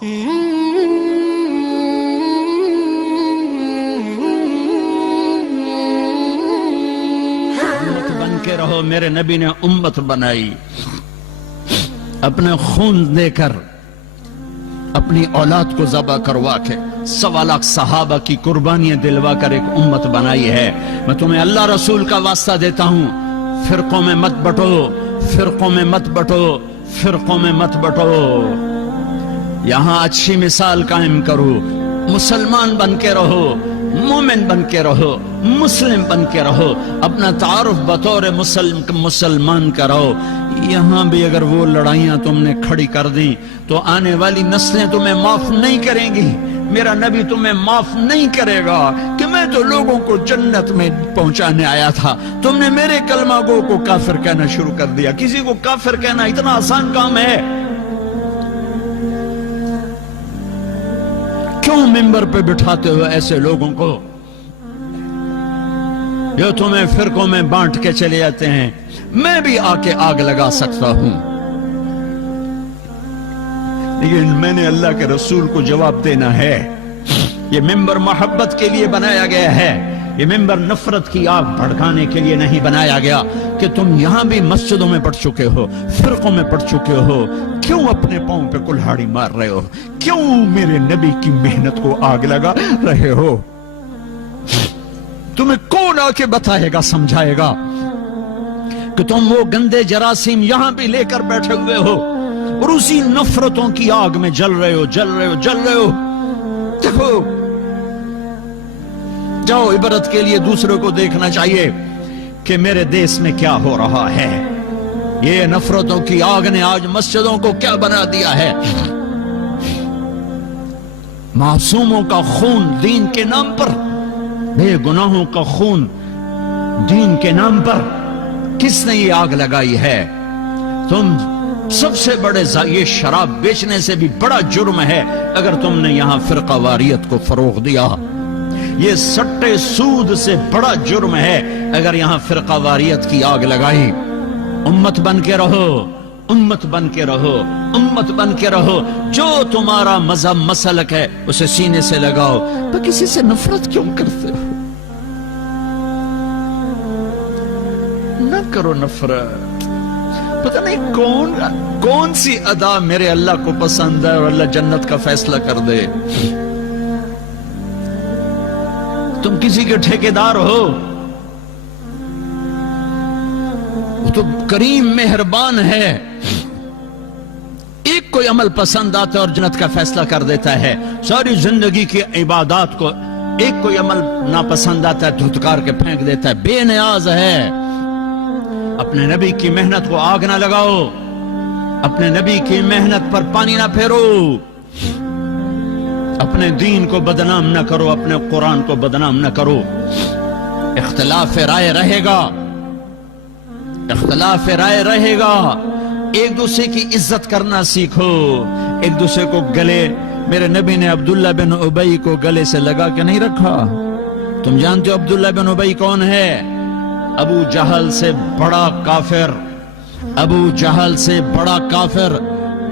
उम्मत बन के रहो। मेरे नबी ने उम्मत बनाई, अपने खून देकर, अपनी औलाद को ज़बा करवा के, 1.25 लाख सहाबा की कुर्बानियां दिलवा कर एक उम्मत बनाई है। मैं तुम्हें अल्लाह रसूल का वास्ता देता हूं, फिरकों में मत बटो, फिरकों में मत बटो, फिरकों में मत बटो। यहां अच्छी मिसाल कायम करो, मुसलमान बन के रहो, मोमिन बन के रहो, मुस्लिम बन के रहो, अपना तारुफ बतौर मुसलमान कराओ। यहां भी अगर वो लड़ाइयां तुमने खड़ी कर दी तो आने वाली नस्लें तुम्हें माफ नहीं करेंगी। मेरा नबी तुम्हें माफ नहीं करेगा कि मैं तो लोगों को जन्नत में पहुंचाने आया था, तुमने मेरे कलमा गो को काफिर कहना शुरू कर दिया। किसी को काफिर कहना इतना आसान काम है? क्यों मिंबर पे बिठाते हो ऐसे लोगों को जो तुम्हें फिरकों में बांट के चले जाते हैं? मैं भी आके आग लगा सकता हूं, लेकिन मैंने अल्लाह के रसूल को जवाब देना है। ये मिंबर मोहब्बत के लिए बनाया गया है, ये मिंबर नफरत की आग भड़काने के लिए नहीं बनाया गया कि तुम यहां भी मस्जिदों में पढ़ चुके हो, फिरकों में पढ़ चुके हो, क्यों अपने पांव पे कुल्हाड़ी मार रहे हो? क्यों मेरे नबी की मेहनत को आग लगा रहे हो? तुम्हें कौन आके बताएगा, समझाएगा कि तुम वो गंदे जरासीम यहां भी लेकर बैठे हुए हो और उसी नफरतों की आग में जल रहे हो, जल रहे हो, जल रहे हो? देखो, जाओ, इबरत के लिए दूसरों को देखना चाहिए कि मेरे देश में क्या हो रहा है। ये नफरतों की आग ने आज मस्जिदों को क्या बना दिया है। मासूमों का खून दीन के नाम पर, बेगुनाहों का खून दीन के नाम पर किसने ये आग लगाई है? तुम सबसे बड़े, ये शराब बेचने से भी बड़ा जुर्म है अगर तुमने यहां फिरकावारियत को फरोग दिया। ये सट्टे सूद से बड़ा जुर्म है अगर यहां फिरकावारियत की आग लगाई। उम्मत बन के रहो, उम्मत बन के रहो, उम्मत बन के रहो। जो तुम्हारा मजहब मसलक है उसे सीने से लगाओ, तो किसी से नफरत क्यों करते हो? न करो नफरत। पता नहीं कौन सी अदा मेरे अल्लाह को पसंद है और अल्लाह जन्नत का फैसला कर दे। तुम किसी के ठेकेदार हो, वो तो करीम मेहरबान है। एक कोई अमल पसंद आता है और जन्नत का फैसला कर देता है। सारी जिंदगी की इबादत को एक कोई अमल नापसंद आता है, धुतकार के फेंक देता है। बेनियाज है। अपने नबी की मेहनत को आग ना लगाओ, अपने नबी की मेहनत पर पानी ना फेरो, अपने दीन को बदनाम न करो, अपने कुरान को बदनाम न करो। इख्तिलाफ राय रहेगा, इख्तिलाफ राय रहेगा। एक दूसरे की इज्जत करना सीखो, एक दूसरे को गले, मेरे नबी ने अब्दुल्ला बिन उबई को गले से लगा के नहीं रखा। तुम जानते हो अब्दुल्ला बिन उबई कौन है? अबू जहल से बड़ा काफिर, अबू जहल से बड़ा काफिर।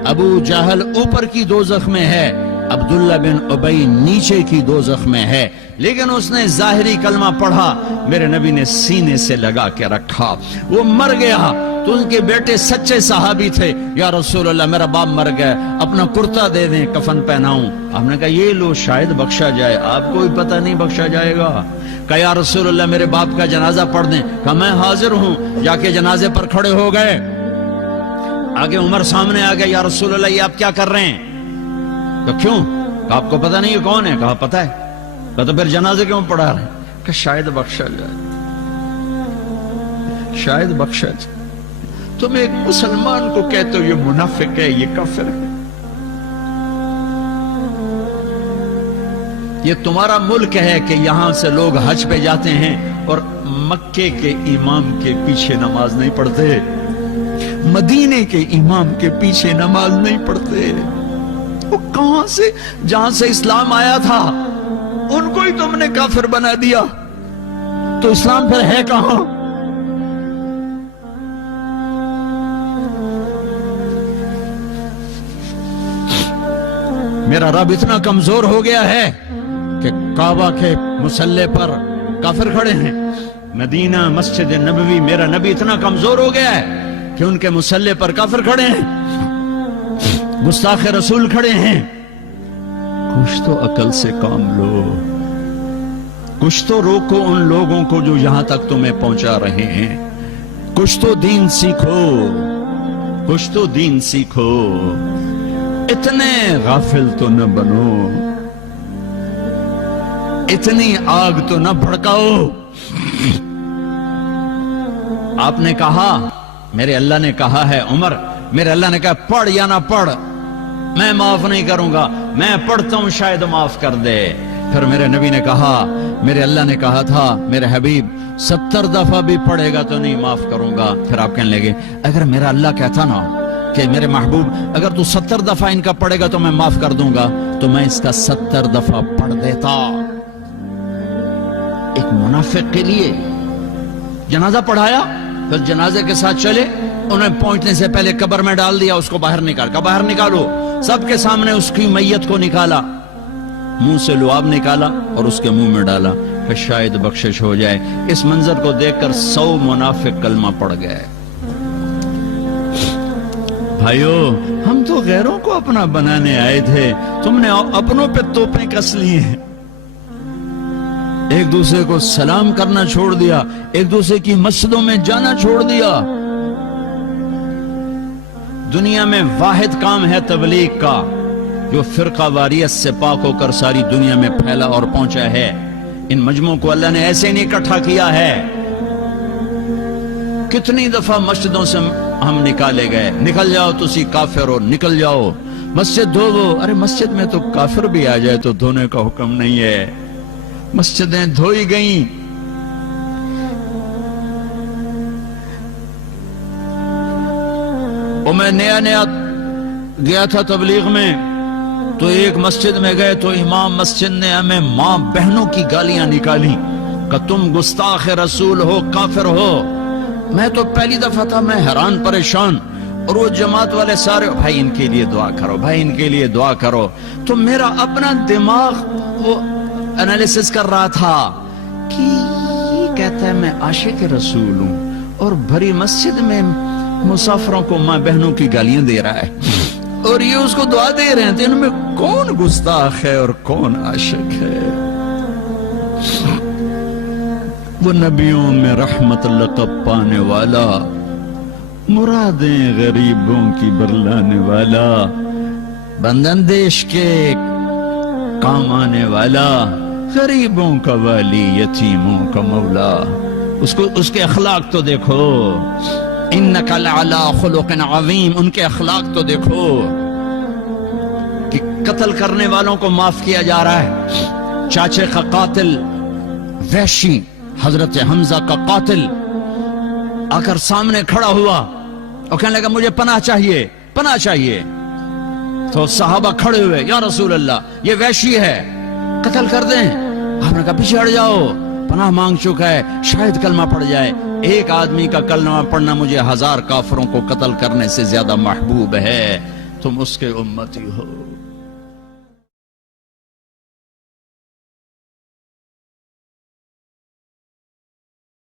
अबू जहल ऊपर की दोज़ख में है, अब्दुल्ला बिन उबई नीचे की दोज़ख में है, लेकिन उसने जाहिरी कलमा पढ़ा, मेरे नबी ने सीने से लगा के रखा। वो मर गया तो उनके बेटे सच्चे सहाबी थे, या रसूल अल्लाह मेरा बाप मर गया, अपना कुर्ता दे दें, कफन पहनाऊं। आपने कहा ये लो शायद बख्शा जाए। आपको भी पता नहीं बख्शा जाएगा। कहा या रसूल अल्लाह मेरे बाप का जनाजा पढ़ दें। कहा मैं हाजिर हूं। जाके जनाजे पर खड़े हो गए। आगे उमर सामने आ गया, या रसूल अल्लाह ये आप क्या कर रहे हैं? तो क्यों? आपको पता नहीं ये कौन है? कहा पता है। कहा तो फिर जनाजे क्यों पढ़ा रहे? कहा शायद बख्शा जाए, शायद बख्शा जाए। तुम एक मुसलमान को कहते हो ये मुनाफिक है, ये काफिर है। ये तुम्हारा मुल्क है कि यहां से लोग हज पे जाते हैं और मक्के के इमाम के पीछे नमाज नहीं पढ़ते, मदीने के इमाम के पीछे नमाज नहीं पढ़ते। वो कहां से, जहां से इस्लाम आया था उनको ही तुमने काफिर बना दिया, तो इस्लाम फिर है कहां? میرا رب اتنا کمزور ہو گیا ہے کہ کعبہ کے مسلح پر کافر کھڑے ہیں، مدینہ مسجد نبوی میرا نبی اتنا کمزور ہو گیا ہے کہ ان کے مسلح پر کافر کھڑے ہیں، گستاخ رسول کھڑے ہیں۔ کچھ تو عقل سے کام لو، کچھ تو روکو ان لوگوں کو جو یہاں تک تمہیں پہنچا رہے ہیں، کچھ تو دین سیکھو، کچھ تو دین سیکھو، اتنے غافل تو نہ بنو، اتنی آگ تو نہ بھڑکاؤ۔ آپ نے کہا، میرے اللہ نے کہا ہے عمر، میرے اللہ نے کہا پڑھ یا نہ پڑھ میں معاف نہیں کروں گا، میں پڑھتا ہوں شاید معاف کر دے۔ پھر میرے نبی نے کہا، میرے اللہ نے کہا تھا میرے حبیب 70 دفعہ بھی پڑھے گا تو نہیں معاف کروں گا۔ پھر آپ کہنے لگے اگر میرا اللہ کہتا نا کہ میرے محبوب اگر تو 70 دفعہ ان کا پڑھے گا تو میں معاف کر دوں گا، تو میں اس کا 70 دفعہ پڑھ دیتا۔ ایک منافق کے لیے جنازہ پڑھایا، پھر جنازے کے ساتھ چلے، انہیں پہنچنے سے پہلے قبر میں ڈال دیا، اس کو باہر نکال کر باہر نکالو، سب کے سامنے اس کی میت کو نکالا، منہ سے لعاب نکالا اور اس کے منہ میں ڈالا کہ شاید بخشش ہو جائے۔ اس منظر کو دیکھ کر 100 منافق کلمہ پڑھ گئے۔ بھائیو، ہم تو غیروں کو اپنا بنانے آئے تھے، تم نے اپنوں پہ توپیں کس لی ہیں، ایک دوسرے کو سلام کرنا چھوڑ دیا، ایک دوسرے کی مسجدوں میں جانا چھوڑ دیا۔ دنیا میں واحد کام ہے تبلیغ کا جو فرقہ واریت سے پاک ہو کر ساری دنیا میں پھیلا اور پہنچا ہے۔ ان مجموعوں کو اللہ نے ایسے نہیں اکٹھا کیا ہے۔ کتنی دفعہ مسجدوں سے ہم نکالے گئے، نکل جاؤ تسی کافر ہو، نکل جاؤ، مسجد دھو، ارے مسجد میں تو کافر بھی آ جائے تو دھونے کا حکم نہیں ہے، مسجدیں دھوئی گئیں۔ اور میں نیا گیا تھا تبلیغ میں، تو ایک مسجد میں گئے تو امام مسجد نے ہمیں ماں بہنوں کی گالیاں نکالی کہ تم گستاخ رسول ہو، کافر ہو۔ میں تو پہلی دفعہ تھا، میں حیران پریشان، اور وہ جماعت والے سارے بھائی ان کے لیے دعا کرو، بھائی ان کے لیے دعا کرو۔ تو میرا اپنا دماغ وہ انالیسس کر رہا تھا کہ یہ کہتا ہے میں عاشق رسول ہوں اور بھری مسجد میں مسافروں کو ماں بہنوں کی گالیاں دے رہا ہے، اور یہ اس کو دعا دے رہے ہیں، تو ان میں کون گستاخ ہے اور کون عاشق ہے؟ وہ نبیوں میں رحمت لقب پانے والا، مرادیں غریبوں کی برلانے والا، بندندیش کے کام آنے والا، غریبوں کا والی، یتیموں کا مولا۔ اس کے اخلاق تو دیکھو، انک لعلی خلق عظیم، ان کے اخلاق تو دیکھو کہ قتل کرنے والوں کو معاف کیا جا رہا ہے۔ چاچے کا قاتل وحشی، حضرت حمزہ کا قاتل آ کر سامنے کھڑا ہوا اور کہنے لگا مجھے پناہ چاہیے، پناہ چاہیے۔ تو صحابہ کھڑے ہوئے، یا رسول اللہ یہ وحشی ہے، قتل کر دیں۔ آپ نے کہا پیچھے ہٹ جاؤ، پناہ مانگ چکا ہے، شاید کلمہ پڑھ جائے۔ ایک آدمی کا کلمہ پڑھنا مجھے 1000 کافروں کو قتل کرنے سے زیادہ محبوب ہے، تم اس کے امتی ہو۔